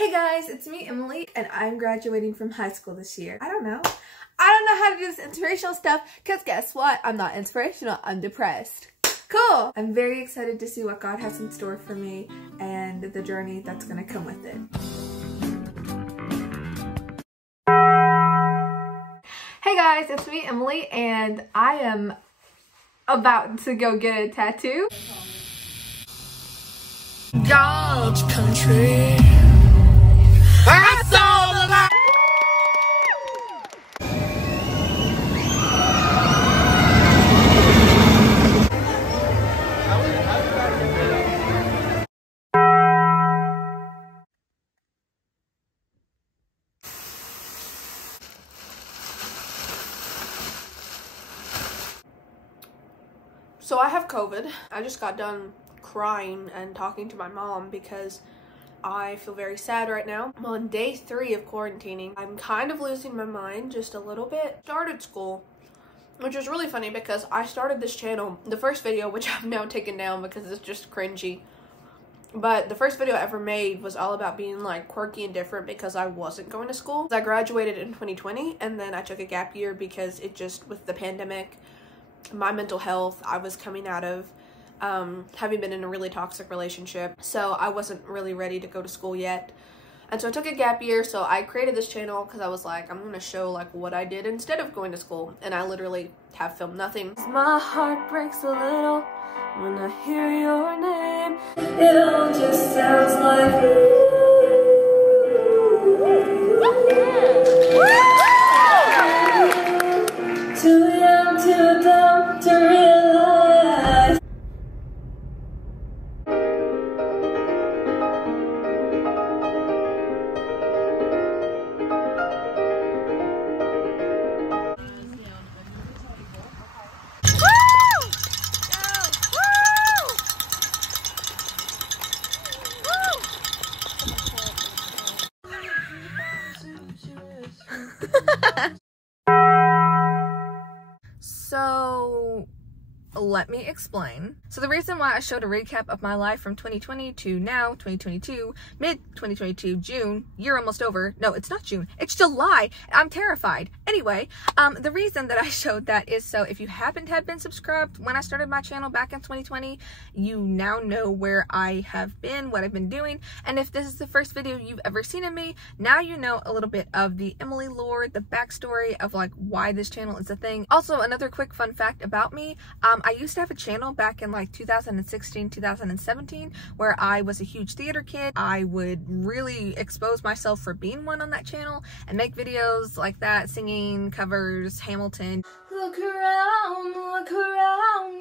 Hey guys, it's me, Emily, and I'm graduating from high school this year. I don't know how to do this inspirational stuff, because guess what? I'm not inspirational, I'm depressed. Cool! I'm very excited to see what God has in store for me and the journey that's gonna come with it. Hey guys, it's me, Emily, and I am about to go get a tattoo. God's country. I saw the light. So I have COVID. I just got done crying and talking to my mom because I feel very sad right now. I'm on day 3 of quarantining. I'm kind of losing my mind just a little bit. Started school, which was really funny because I started this channel, the first video, which I've now taken down because it's just cringy. But the first video I ever made was all about being like quirky and different because I wasn't going to school. I graduated in 2020 and then I took a gap year because it just, with the pandemic, my mental health, I was coming out of having been in a really toxic relationship, so I wasn't really ready to go to school yet, and so I took a gap year. So I created this channel because I was like, I'm gonna show like what I did instead of going to school, and I literally have filmed nothing. My heart breaks a little when I hear your name. It all just sounds like too young, too dumb to realize. So let me explain. So the reason why I showed a recap of my life from 2020 to now, 2022, mid-2022, June, year almost over. No, it's not June, it's July. I'm terrified. Anyway, the reason that I showed that is so if you happen to have been subscribed when I started my channel back in 2020, you now know where I have been, what I've been doing. And if this is the first video you've ever seen of me, now you know a little bit of the Emily lore, the backstory of like why this channel is a thing. Also, another quick fun fact about me, I used to have a channel back in like 2016, 2017, where I was a huge theater kid. I would really expose myself for being one on that channel and make videos like that, singing covers, Hamilton. Look around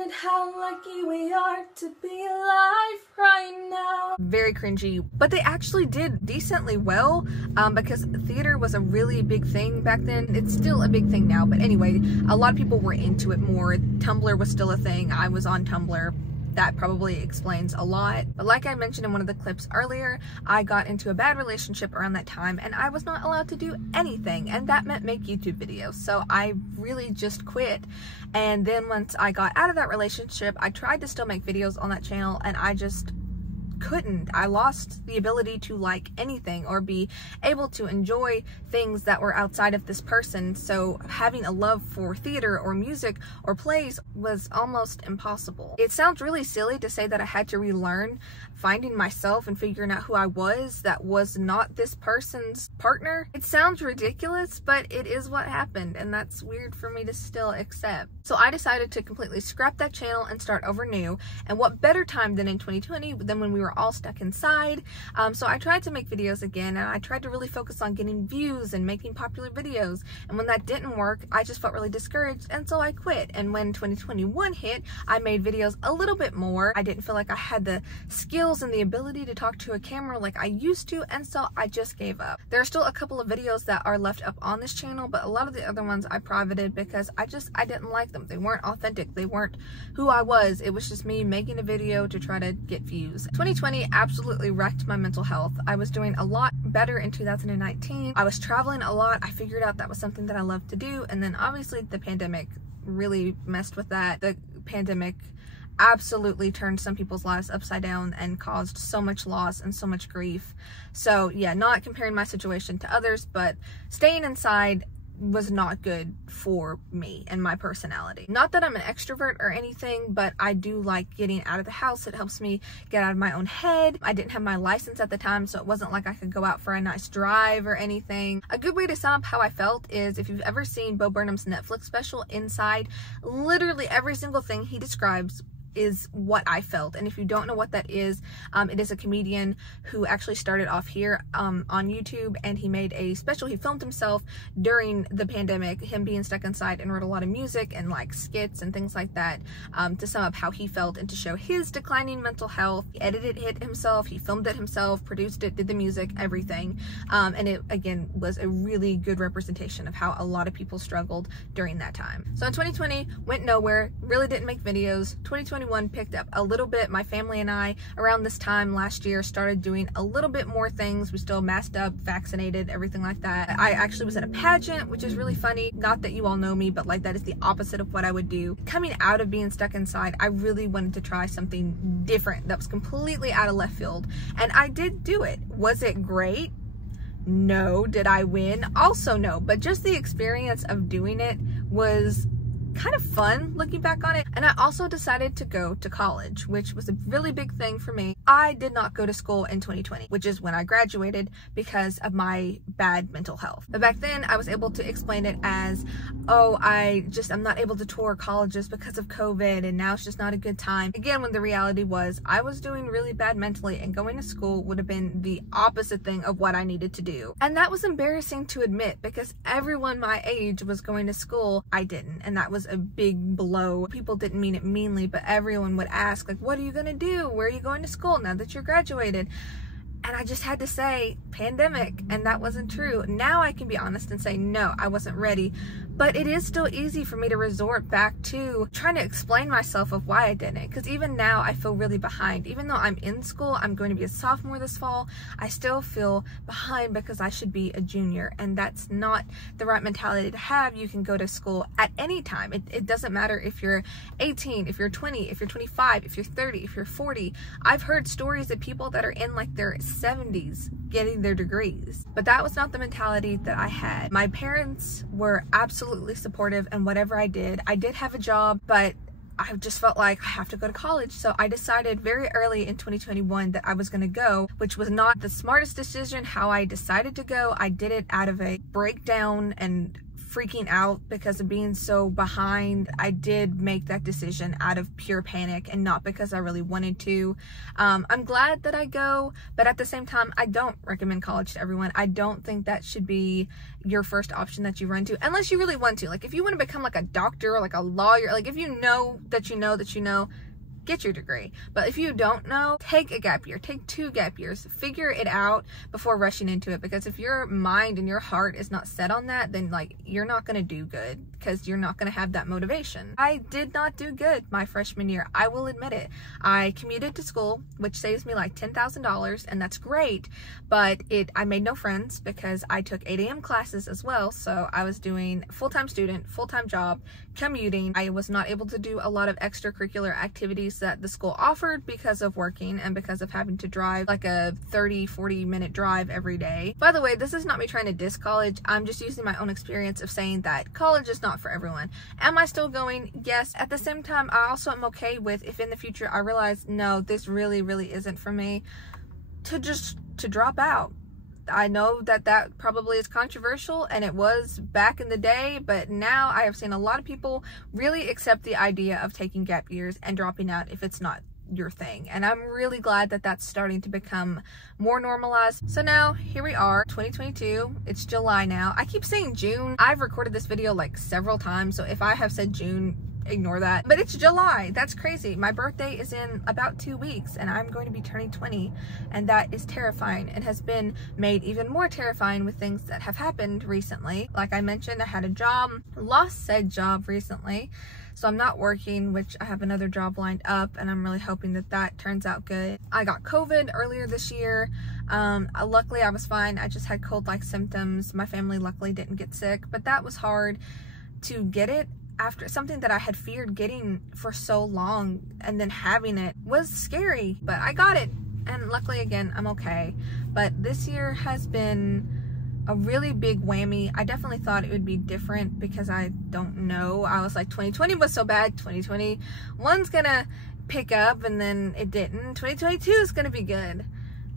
at how lucky we are to be alive right now. Very cringy, but they actually did decently well because theater was a really big thing back then. It's still a big thing now, but anyway, a lot of people were into it more. Tumblr was still a thing. I was on Tumblr. That probably explains a lot. But like I mentioned in one of the clips earlier, I got into a bad relationship around that time and I was not allowed to do anything, and that meant make YouTube videos. So I really just quit. And then once I got out of that relationship, I tried to still make videos on that channel and I just couldn't. I lost the ability to like anything or be able to enjoy things that were outside of this person. So having a love for theater or music or plays was almost impossible. It sounds really silly to say that I had to relearn finding myself and figuring out who I was that was not this person's partner. It sounds ridiculous, but it is what happened, and that's weird for me to still accept. So I decided to completely scrap that channel and start over new, and what better time than in 2020 than when we were all stuck inside. So I tried to make videos again, and I tried to really focus on getting views and making popular videos, and when that didn't work, I just felt really discouraged, and so I quit. And when 2021 hit, I made videos a little bit more. I didn't feel like I had the skills and the ability to talk to a camera like I used to, and so I just gave up. There are still a couple of videos that are left up on this channel, but a lot of the other ones I privated because I didn't like them. They weren't authentic. They weren't who I was. It was just me making a video to try to get views. 2020 absolutely wrecked my mental health. I was doing a lot better in 2019. I was traveling a lot. I figured out that was something that I loved to do, and then obviously the pandemic really messed with that. The pandemic absolutely turned some people's lives upside down and caused so much loss and so much grief. So yeah, not comparing my situation to others, but staying inside was not good for me and my personality. Not that I'm an extrovert or anything, but I do like getting out of the house. It helps me get out of my own head. I didn't have my license at the time, so it wasn't like I could go out for a nice drive or anything. A good way to sum up how I felt is, if you've ever seen Bo Burnham's Netflix special, Inside, literally every single thing he describes is what I felt. And if you don't know what that is, it is a comedian who actually started off here on YouTube, and he made a special. He filmed himself during the pandemic, him being stuck inside, and wrote a lot of music and like skits and things like that to sum up how he felt and to show his declining mental health. He edited it himself, he filmed it himself, produced it, did the music, everything. And it again was a really good representation of how a lot of people struggled during that time. So in 2020 went nowhere, really didn't make videos. 2021 picked up a little bit. My family and I, around this time last year, started doing a little bit more things. We still masked up, vaccinated, everything like that. I actually was in a pageant, which is really funny. Not that you all know me, but like that is the opposite of what I would do. Coming out of being stuck inside, I really wanted to try something different that was completely out of left field, and I did do it. Was it great? No. Did I win? Also no. But just the experience of doing it was kind of fun looking back on it. And I also decided to go to college, which was a really big thing for me. I did not go to school in 2020, which is when I graduated, because of my bad mental health. But back then I was able to explain it as, oh, I'm not able to tour colleges because of COVID, and now it's just not a good time. Again, when the reality was I was doing really bad mentally, and going to school would have been the opposite thing of what I needed to do. And that was embarrassing to admit, because everyone my age was going to school. I didn't, and that was a big blow. People didn't mean it meanly, but everyone would ask, like, what are you gonna do? Where are you going to school now that you're graduated? And I just had to say pandemic, and that wasn't true. Now I can be honest and say, no, I wasn't ready. But it is still easy for me to resort back to trying to explain myself of why I didn't. Because even now I feel really behind. Even though I'm in school, I'm going to be a sophomore this fall, I still feel behind because I should be a junior. And that's not the right mentality to have. You can go to school at any time. It doesn't matter if you're 18, if you're 20, if you're 25, if you're 30, if you're 40. I've heard stories of people that are in like their 70s getting their degrees. But that was not the mentality that I had. My parents were absolutely supportive in whatever I did. I did have a job, but I just felt like I have to go to college. So I decided very early in 2021 that I was going to go, which was not the smartest decision how I decided to go. I did it out of a breakdown and freaking out because of being so behind. I did make that decision out of pure panic and not because I really wanted to. I'm glad that I go, but at the same time, I don't recommend college to everyone. I don't think that should be your first option that you run to, unless you really want to. Like, if you want to become like a doctor or like a lawyer, like if you know that you know, get your degree. But if you don't know, take a gap year, take 2 gap years, figure it out before rushing into it. Because if your mind and your heart is not set on that, then like you're not going to do good, because you're not going to have that motivation. I did not do good my freshman year. I will admit it. I commuted to school, which saves me like $10,000, and that's great. But I made no friends because I took 8 a.m. classes as well. So I was doing full-time student, full-time job, commuting. I was not able to do a lot of extracurricular activities that the school offered because of working and because of having to drive like a 30-40 minute drive every day. By the way, this is not me trying to diss college. I'm just using my own experience of saying that college is not for everyone. Am I still going? Yes. At the same time, I also am okay with, if in the future I realize, no, this really isn't for me, to drop out. I know that probably is controversial, and it was back in the day, but now I have seen a lot of people really accept the idea of taking gap years and dropping out if it's not your thing. And I'm really glad that that's starting to become more normalized. So now here we are, 2022. It's July now. I keep saying June. I've recorded this video like several times, so if I have said June, ignore that. But it's July. That's crazy. My birthday is in about 2 weeks, and I'm going to be turning 20, and that is terrifying, and has been made even more terrifying with things that have happened recently. Like I mentioned, I had a job, lost said job recently, so I'm not working, which I have another job lined up, and I'm really hoping that that turns out good. I got COVID earlier this year. Luckily I was fine. I just had cold-like symptoms. My family luckily didn't get sick, but that was hard to get it. after something that I had feared getting for so long, and then having it was scary, but I got it. And luckily, again, I'm okay. But this year has been a really big whammy. I definitely thought it would be different because I don't know. I was like, 2020 was so bad. 2021's gonna pick up, and then it didn't. 2022 is gonna be good.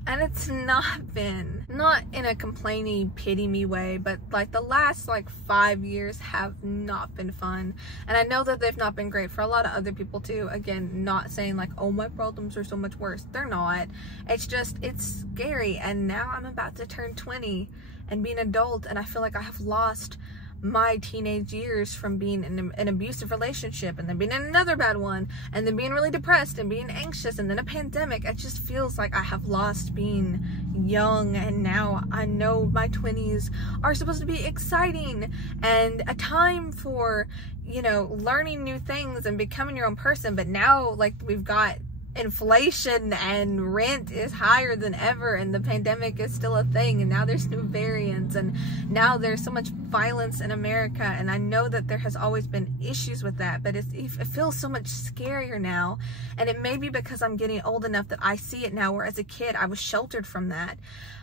And it's not been. Not in a complaining, pity me way, but like the last like 5 years have not been fun. And I know that they've not been great for a lot of other people too. Again, not saying like, oh, my problems are so much worse. They're not. It's just, it's scary. And now I'm about to turn 20 and be an adult, and I feel like I have lost my teenage years from being in an abusive relationship, and then being in another bad one, and then being really depressed and being anxious, and then a pandemic. It just feels like I have lost being young, and now I know my 20s are supposed to be exciting and a time for, you know, learning new things and becoming your own person. But now, like, we've got inflation and rent is higher than ever, and the pandemic is still a thing, and now there's new variants, and now there's so much violence in America. And I know that there has always been issues with that, but it feels so much scarier now. And it may be because I'm getting old enough that I see it now, where as a kid I was sheltered from that.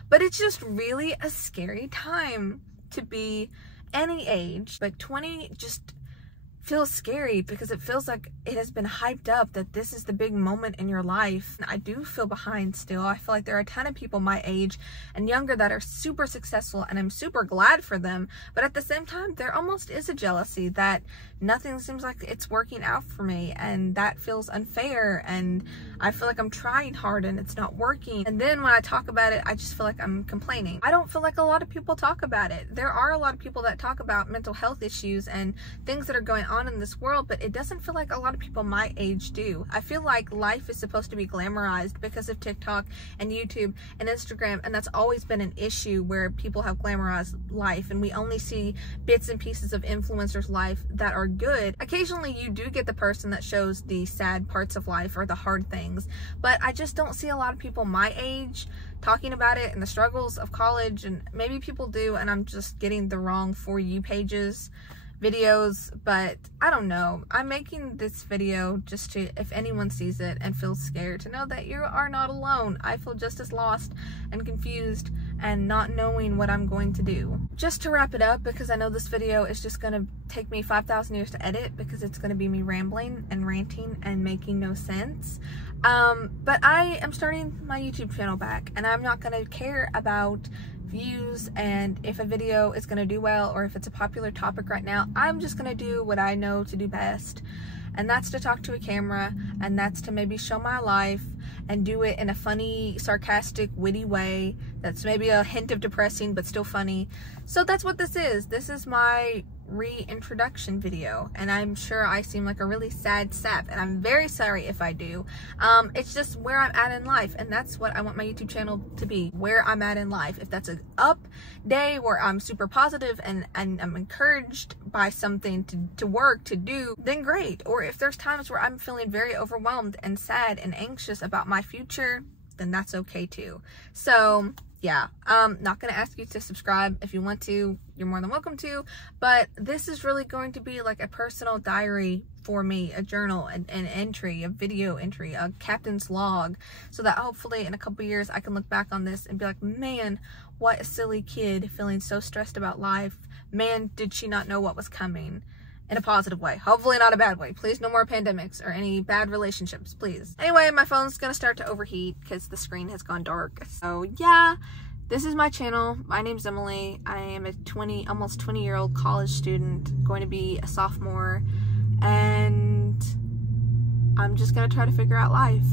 But it's just really a scary time to be any age, but 20 just feels scary because it feels like it has been hyped up that this is the big moment in your life. I do feel behind still. I feel like there are a ton of people my age and younger that are super successful, and I'm super glad for them. But at the same time, there almost is a jealousy that nothing seems like it's working out for me, and that feels unfair, and I feel like I'm trying hard and it's not working. And then when I talk about it, I just feel like I'm complaining. I don't feel like a lot of people talk about it. There are a lot of people that talk about mental health issues and things that are going on in this world, but it doesn't feel like a lot of people my age do. I feel like life is supposed to be glamorized because of TikTok and YouTube and Instagram, and that's always been an issue where people have glamorized life, and we only see bits and pieces of influencers' life that are good. Occasionally you do get the person that shows the sad parts of life or the hard things, but I just don't see a lot of people my age talking about it and the struggles of college. And maybe people do, and I'm just getting the wrong For You pages videos, but I don't know. I'm making this video just to, if anyone sees it and feels scared, to know that you are not alone. I feel just as lost and confused and not knowing what I'm going to do. Just to wrap it up, because I know this video is just gonna take me 5,000 years to edit, because it's gonna be me rambling and ranting and making no sense. But I am starting my YouTube channel back, and I'm not gonna care about views and if a video is gonna do well or if it's a popular topic right now. I'm just gonna do what I know to do best, and that's to talk to a camera, and that's to maybe show my life and do it in a funny, sarcastic, witty way that's maybe a hint of depressing but still funny. So that's what this is. This is my reintroduction video, and I'm sure I seem like a really sad sap, and I'm very sorry if I do. It's just where I'm at in life, and that's what I want my YouTube channel to be, where I'm at in life. If that's an up day where I'm super positive and I'm encouraged by something to work, to do, then great. Or if there's times where I'm feeling very overwhelmed and sad and anxious about my future, then that's okay too. So yeah, I'm not gonna ask you to subscribe. If you want to, you're more than welcome to, but this is really going to be like a personal diary for me, a journal, an entry, a video entry, a captain's log, so that hopefully in a couple years I can look back on this and be like, man, what a silly kid, feeling so stressed about life. Man, did she not know what was coming. In a positive way, hopefully not a bad way. Please, no more pandemics or any bad relationships, please. Anyway, my phone's gonna start to overheat because the screen has gone dark. So yeah, this is my channel. My name's Emily. I am a almost 20-year-old college student, going to be a sophomore, and I'm just gonna try to figure out life,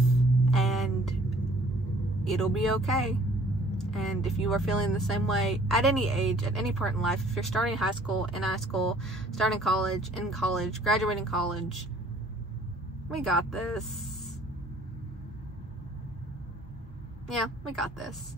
and it'll be okay. And if you are feeling the same way at any age, at any point in life, if you're starting high school, in high school, starting college, in college, graduating college, we got this. Yeah, we got this.